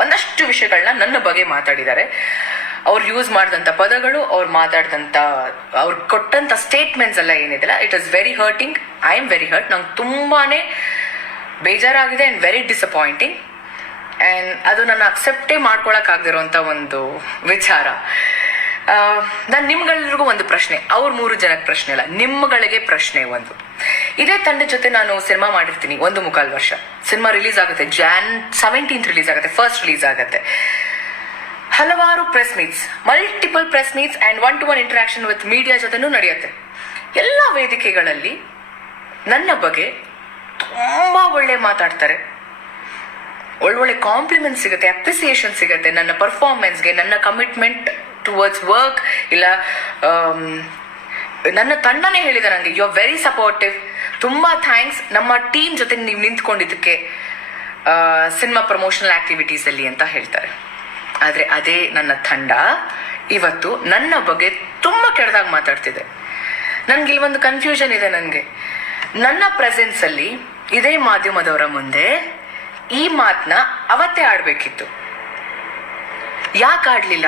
ಒಂದಷ್ಟು ವಿಷಯಗಳನ್ನ ನನ್ನ ಬಗ್ಗೆ ಮಾತಾಡಿದ್ದಾರೆ. ಅವ್ರು ಯೂಸ್ ಮಾಡಿದಂಥ ಪದಗಳು, ಅವ್ರು ಮಾತಾಡಿದಂಥ ಅವ್ರು ಕೊಟ್ಟಂಥ ಸ್ಟೇಟ್ಮೆಂಟ್ಸ್ ಎಲ್ಲ ಏನಿದೆಲ್ಲ it is very hurting I am very hurt ನಂಗೆ ತುಂಬಾನೇ ಬೇಜಾರಾಗಿದೆ ಆ್ಯಂಡ್ ವೆರಿ ಡಿಸಪಾಯಿಂಟಿಂಗ್ ಆ್ಯಂಡ್ ಅದು ನನ್ನ ಅಕ್ಸೆಪ್ಟೇ ಮಾಡ್ಕೊಳಕ್ಕಾಗದಿರೋಂಥ ಒಂದು ವಿಚಾರ. ನಾನು ನಿಮ್ಗೆಲ್ರಿಗೂ ಒಂದು ಪ್ರಶ್ನೆ. ಅವ್ರ ಮೂರು ಜನಕ್ಕೆ ಪ್ರಶ್ನೆ ಅಲ್ಲ, ನಿಮ್ಗಳಿಗೆ ಪ್ರಶ್ನೆ ಒಂದು. ಇದೇ ತಂಡ ಜೊತೆ ನಾನು ಸಿನಿಮಾ ಮಾಡಿರ್ತೀನಿ, ಒಂದು ಮುಕ್ಕಾಲು ವರ್ಷ. ಸಿನಿಮಾ ರಿಲೀಸ್ ಆಗುತ್ತೆ ಜಾನ್ ಸೆವೆಂಟೀನ್ತ್ ರಿಲೀಸ್ ಆಗುತ್ತೆ ಫಸ್ಟ್ ರಿಲೀಸ್ ಆಗುತ್ತೆ. ಹಲವಾರು press meets multiple press meets and one to one interaction with media ಜೊತೆನೂ ನಡೆಯುತ್ತೆ. ಎಲ್ಲ ವೇದಿಕೆಗಳಲ್ಲಿ ನನ್ನ ಬಗ್ಗೆ ತುಂಬ ಒಳ್ಳೆ ಮಾತಾಡ್ತಾರೆ. ಒಳ್ಳೊಳ್ಳೆ ಕಾಂಪ್ಲಿಮೆಂಟ್ ಸಿಗುತ್ತೆ ಅಪ್ರಿಸಿಯೇಷನ್ ಸಿಗುತ್ತೆ, ನನ್ನ ಪರ್ಫಾರ್ಮೆನ್ಸ್ಗೆ ನನ್ನ ಕಮಿಟ್ಮೆಂಟ್ ಟುವರ್ಡ್ಸ್ ವರ್ಕ್ ಇಲ್ಲ ನನ್ನ ತಂಡನೇ ಹೇಳಿದೆ ನನಗೆ ಯು ಆರ್ ವೆರಿ ಸಪೋರ್ಟಿವ್ ತುಂಬ ಥ್ಯಾಂಕ್ಸ್ ನಮ್ಮ ಟೀಮ್ ಜೊತೆ ನೀವು ನಿಂತ್ಕೊಂಡಿದ್ದಕ್ಕೆ ಸಿನಿಮಾ ಪ್ರಮೋಷನಲ್ ಆಕ್ಟಿವಿಟೀಸಲ್ಲಿ ಅಂತ ಹೇಳ್ತಾರೆ. ಆದರೆ ಅದೇ ನನ್ನ ತಂಡ. ಇವತ್ತು ನನ್ನ ಬಗ್ಗೆ ತುಂಬ ಕೆಟ್ಟದಾಗಿ ಮಾತಾಡ್ತಿದೆ. ನನಗೆ ಇಲ್ಲಿ ಒಂದು ಕನ್ಫ್ಯೂಷನ್ ಇದೆ ನನಗೆ. ನನ್ನ ಪ್ರೆಸೆನ್ಸಲ್ಲಿ ಇದೇ ಮಾಧ್ಯಮದವರ ಮುಂದೆ ಈ ಮಾತನ್ನ ಅವತ್ತೇ ಆಡಬೇಕಿತ್ತು. ಯಾಕೆ ಆಡ್ಲಿಲ್ಲ?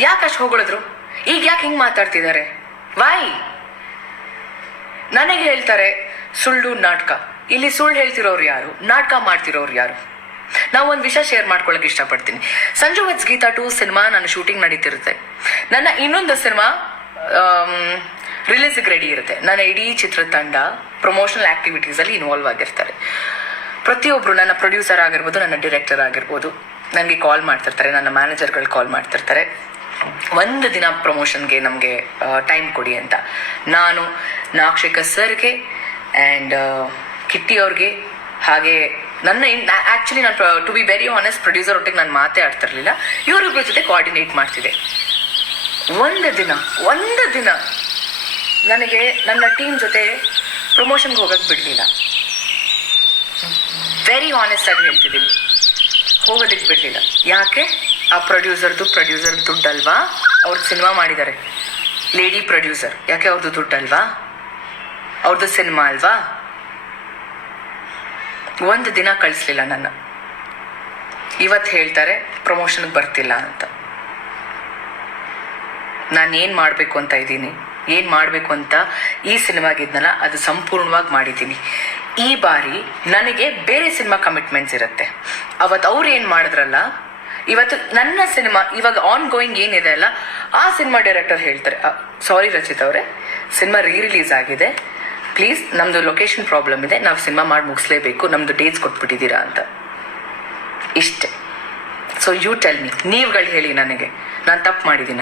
ಯಾಕೆ ಅಷ್ಟು ಹೊಗಳಿದ್ರು? ಈಗ ಯಾಕೆ ಹಿಂಗೆ ಮಾತಾಡ್ತಿದ್ದಾರೆ? ವಾಯ್ ನನಗೆ ಹೇಳ್ತಾರೆ, ಸುಳ್ಳು ನಾಟಕ. ಇಲ್ಲಿ ಸುಳ್ಳು ಹೇಳ್ತಿರೋರು ಯಾರು? ನಾಟಕ ಮಾಡ್ತಿರೋರು ಯಾರು? ನಾವು ಒಂದು ವಿಷಯ ಶೇರ್ ಮಾಡ್ಕೊಳಕ್ ಇಷ್ಟಪಡ್ತೀನಿ. Sanju weds Geetha two cinema ನನ್ನ ಶೂಟಿಂಗ್ ನಡೀತಿರುತ್ತೆ. ನನ್ನ ಇನ್ನೊಂದು ಸಿನಿಮಾ ರಿಲೀಸ್ಗೆ ರೆಡಿ ಇರುತ್ತೆ. ನನ್ನ ಇಡೀ ಚಿತ್ರತಂಡ ಪ್ರಮೋಷನಲ್ ಆಕ್ಟಿವಿಟೀಸ್ ಅಲ್ಲಿ ಇನ್ವಾಲ್ವ್ ಆಗಿರ್ತಾರೆ. ಪ್ರತಿಯೊಬ್ರು ನನ್ನ ಪ್ರೊಡ್ಯೂಸರ್ ಆಗಿರ್ಬೋದು, ನನ್ನ ಡಿರೆಕ್ಟರ್ ಆಗಿರ್ಬೋದು ನನಗೆ ಕಾಲ್ ಮಾಡ್ತಿರ್ತಾರೆ, ನನ್ನ ಮ್ಯಾನೇಜರ್ಗಳು ಕಾಲ್ ಮಾಡ್ತಿರ್ತಾರೆ. ಒಂದು ದಿನ ಪ್ರಮೋಷನ್ಗೆ ನಮಗೆ ಟೈಮ್ ಕೊಡಿ ಅಂತ. ನಾನು ನಾಕ್ಷಿಕ ಸರ್ಗೆ ಆ್ಯಂಡ್ ಕಿಟ್ಟಿ ಅವ್ರಿಗೆ, ಹಾಗೆ ನನ್ನ ಆ್ಯಕ್ಚುಲಿ ನಾನು to be very honest producer ಒಟ್ಟಿಗೆ ನಾನು ಮಾತೇ ಆಡ್ತಿರ್ಲಿಲ್ಲ ಇವರಿಬ್ಬರ ಜೊತೆ ಕೋಆರ್ಡಿನೇಟ್ ಮಾಡ್ತಿದ್ದೆ. ಒಂದು ದಿನ ಒಂದು ದಿನ ನನಗೆ ನನ್ನ ಟೀಮ್ ಜೊತೆ ಪ್ರಮೋಷನ್ಗೆ ಹೋಗಕ್ಕೆ ಬಿಡಲಿಲ್ಲ. ವೆರಿ ಆನೆಸ್ಟ್ ಆಗಿ ಹೇಳ್ತಿದ್ದೀನಿ. ಹೋಗೋದಕ್ಕೆ ಬಿಡಲಿಲ್ಲ. ಯಾಕೆ? ಆ ಪ್ರೊಡ್ಯೂಸರ್ದು ಪ್ರೊಡ್ಯೂಸರ್ ದುಡ್ಡಲ್ವಾ? ಅವ್ರದ್ದು ಸಿನಿಮಾ ಮಾಡಿದ್ದಾರೆ. ಲೇಡಿ ಪ್ರೊಡ್ಯೂಸರ್ ಯಾಕೆ ಅವ್ರದ್ದು ದುಡ್ಡಲ್ವಾ? ಅವ್ರದ್ದು ಸಿನಿಮಾ ಅಲ್ವಾ? ಒಂದು ದಿನ ಕಳಿಸ್ಲಿಲ್ಲ ನನ್ನ. ಇವತ್ತು ಹೇಳ್ತಾರೆ ಪ್ರಮೋಷನ್ಗೆ ಬರ್ತಿಲ್ಲ ಅಂತ. ನಾನು ಏನು ಮಾಡಬೇಕು ಅಂತ ಇದ್ದೀನಿ, ಏನು ಮಾಡಬೇಕು ಅಂತ ಈ ಸಿನಿಮಾಗಿದ್ನಲ್ಲ ಅದು ಸಂಪೂರ್ಣವಾಗಿ ಮಾಡಿದ್ದೀನಿ. ಈ ಬಾರಿ ನನಗೆ ಬೇರೆ ಸಿನಿಮಾ ಕಮಿಟ್ಮೆಂಟ್ಸ್ ಇರುತ್ತೆ. ಅವತ್ತು ಅವ್ರು ಏನು ಮಾಡಿದ್ರಲ್ಲ? ಇವತ್ತು ನನ್ನ ಸಿನಿಮಾ, ಇವಾಗ ಆನ್ ಗೋಯಿಂಗ್ ಏನಿದೆ ಅಲ್ಲ, ಆ ಸಿನಿಮಾ ಡೈರೆಕ್ಟರ್ ಹೇಳ್ತಾರೆ. ಸಾರಿ ರಚಿತ್ ಅವರೇ, ಸಿನಿಮಾ ರೀ ರಿಲೀಸ್ ಆಗಿದೆ. ಪ್ಲೀಸ್ ನಮ್ಮದು ಲೊಕೇಶನ್ ಪ್ರಾಬ್ಲಮ್ ಇದೆ, ನಾವು ಸಿನಿಮಾ ಮಾಡಿ ಮುಗಿಸ್ಲೇಬೇಕು, ನಮ್ದು ಡೇಟ್ಸ್ ಕೊಟ್ಬಿಟ್ಟಿದ್ದೀರಾ ಅಂತ. ಇಷ್ಟೆ. ಸೊ ಯು ಟೆಲ್ ಮಿ ನೀವುಗಳು ಹೇಳಿ ನನಗೆ. ನಾನು ತಪ್ಪು ಮಾಡಿದ್ದೀನ?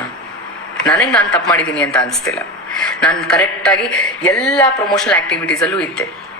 ನನಗೆ ನಾನು ತಪ್ಪು ಮಾಡಿದ್ದೀನಿ ಅಂತ ಅನಿಸ್ತಿಲ್ಲ. ನಾನು ಕರೆಕ್ಟಾಗಿ ಎಲ್ಲ ಪ್ರಮೋಷನಲ್ ಆ್ಯಕ್ಟಿವಿಟೀಸಲ್ಲೂ ಇದ್ದೆ.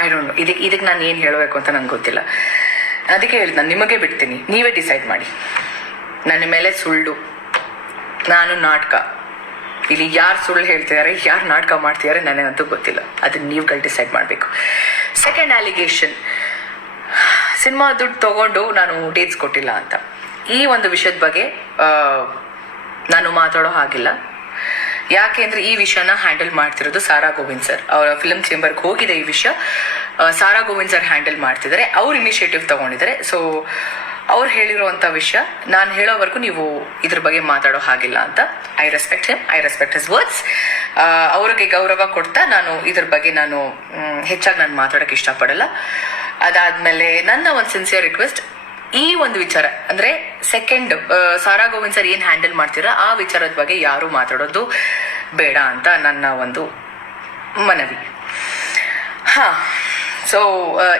ಐ ಡೋಂಟ್ ನೋ ಇದಕ್ಕೆ ಇದಕ್ಕೆ ನಾನು ಏನು ಹೇಳಬೇಕು ಅಂತ ನಂಗೆ ಗೊತ್ತಿಲ್ಲ. ಅದಕ್ಕೆ ಹೇಳಿದ್ ನಾನು ನಿಮಗೆ ಬಿಡ್ತೀನಿ. ನೀವೇ ಡಿಸೈಡ್ ಮಾಡಿ. ನನ್ನ ಮೇಲೆ ಸುಳ್ಳು. ನಾನು ನಾಟಕ. ಇಲ್ಲಿ ಯಾರು ಸುಳ್ಳು ಹೇಳ್ತಿದ್ದಾರೆ ಯಾರು ನಾಟಕ ಮಾಡ್ತಿದ್ದಾರೆ ನನಗಂತೂ ಗೊತ್ತಿಲ್ಲ. ಅದನ್ನ ನೀವುಗಳು ಡಿಸೈಡ್ ಮಾಡಬೇಕು. ಸೆಕೆಂಡ್ ಅಲಿಗೇಷನ್ ಸಿನಿಮಾ ದುಡ್ಡು ತಗೊಂಡು ನಾನು ಡೇಟ್ಸ್ ಕೊಟ್ಟಿಲ್ಲ ಅಂತ. ಈ ಒಂದು ವಿಷಯದ ಬಗ್ಗೆ ನಾನು ಮಾತಾಡೋ ಹಾಗಿಲ್ಲ. ಯಾಕೆ ಅಂದ್ರೆ ಈ ವಿಷಯನ ಹ್ಯಾಂಡಲ್ ಮಾಡ್ತಿರೋದು ಸಾರಾ ಗೋವಿಂದ್ ಸರ್. ಅವರ ಫಿಲ್ಮ್ ಚೇಂಬರ್ಗೆ ಹೋಗಿದೆ ಈ ವಿಷಯ. ಸಾರಾ ಗೋವಿಂದ್ ಸರ್ ಹ್ಯಾಂಡಲ್ ಮಾಡ್ತಿದ್ದಾರೆ. ಅವ್ರು ಇನಿಷಿಯೇಟಿವ್ ತಗೊಂಡಿದ್ದಾರೆ. ಸೊ ಅವ್ರು ಹೇಳಿರುವಂಥ ವಿಷಯ, ನಾನು ಹೇಳೋವರೆಗೂ ನೀವು ಇದ್ರ ಬಗ್ಗೆ ಮಾತಾಡೋ ಹಾಗಿಲ್ಲ ಅಂತ. I respect him I respect his words ಅವ್ರಿಗೆ ಗೌರವ ಕೊಡ್ತಾ ನಾನು ಇದ್ರ ಬಗ್ಗೆ ನಾನು ಹೆಚ್ಚಾಗಿ ನಾನು ಮಾತಾಡೋಕೆ ಇಷ್ಟಪಡಲ್ಲ. ಅದಾದ್ಮೇಲೆ ನನ್ನ ಒಂದು ಸಿನ್ಸಿಯರ್ ರಿಕ್ವೆಸ್ಟ್ ಈ ಒಂದು ವಿಚಾರ, ಅಂದ್ರೆ ಸೆಕೆಂಡ್ ಸಾರಾ ಗೋವಿಂದ್ ಸರ್ ಏನ್ ಹ್ಯಾಂಡಲ್ ಮಾಡ್ತೀರಾ, ಆ ವಿಚಾರದ ಬಗ್ಗೆ ಯಾರು ಮಾತಾಡೋದು ಬೇಡ ಅಂತ ನನ್ನ ಒಂದು ಮನವಿ. ಹಾ ಸೊ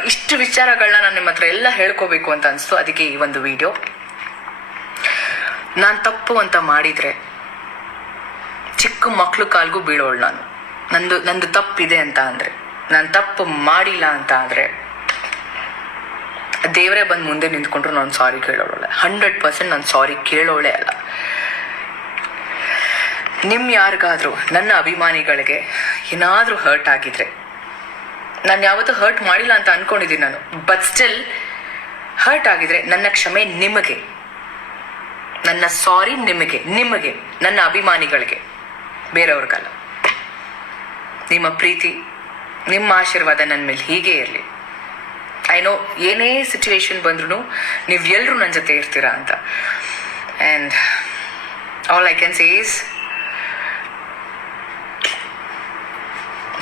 ಇಷ್ಟು ವಿಚಾರಗಳನ್ನ ನಾನು ನಿಮ್ಮ ಹತ್ರ ಎಲ್ಲ ಹೇಳ್ಕೋಬೇಕು ಅಂತ ಅನಿಸ್ತು, ಅದಕ್ಕೆ ಈ ಒಂದು ವಿಡಿಯೋ ನಾನು ತಪ್ಪು ಅಂತ ಮಾಡಿದ್ರೆ ಚಿಕ್ಕ ಮಕ್ಕಳು ಕಾಲ್ಗೂ ಬೀಳೋಳು ನಾನು. ನಂದು ನಂದು ತಪ್ಪಿದೆ ಅಂತ ಅಂದ್ರೆ, ನಾನು ತಪ್ಪು ಮಾಡಿಲ್ಲ ಅಂತ ಆದ್ರೆ ದೇವರೇ ಬಂದು ಮುಂದೆ ನಿಂತ್ಕೊಂಡ್ರು ನಾನು ಸಾರಿ ಕೇಳೋಳೆ ಹಂಡ್ರೆಡ್ ಪರ್ಸೆಂಟ್ ನಾನು ಸಾರಿ ಕೇಳೋಳೆ ಅಲ್ಲ. ನಿಮ್ ಯಾರಿಗಾದ್ರೂ, ನನ್ನ ಅಭಿಮಾನಿಗಳಿಗೆ ಏನಾದರೂ ಹರ್ಟ್ ಆಗಿದ್ರೆ, ನಾನು ಯಾವತ್ತೂ ಹರ್ಟ್ ಮಾಡಿಲ್ಲ ಅಂತ ಅನ್ಕೊಂಡಿದ್ದೀನಿ ನಾನು ಬಟ್ ಸ್ಟಿಲ್ ಹರ್ಟ್ ಆಗಿದ್ರೆ ನನ್ನ ಕ್ಷಮೆ ನಿಮಗೆ. ನನ್ನ ಸಾರಿ ನಿಮಗೆ ನಿಮಗೆ, ನನ್ನ ಅಭಿಮಾನಿಗಳಿಗೆ, ಬೇರೆಯವ್ರಿಗಲ್ಲ. ನಿಮ್ಮ ಪ್ರೀತಿ, ನಿಮ್ಮ ಆಶೀರ್ವಾದ ನನ್ನ ಮೇಲೆ ಹೀಗೇ ಇರಲಿ. ಐ ನೋ ಏನೇ ಸಿಚುವೇಶನ್ ಬಂದ್ರೂ ನೀವು ಎಲ್ಲರೂ ನನ್ನ ಜೊತೆ ಇರ್ತೀರಾ ಅಂತ. And all I can say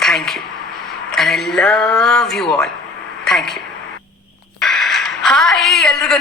thank you and I love you all thank you hi ಎಲ್ರಿಗೂ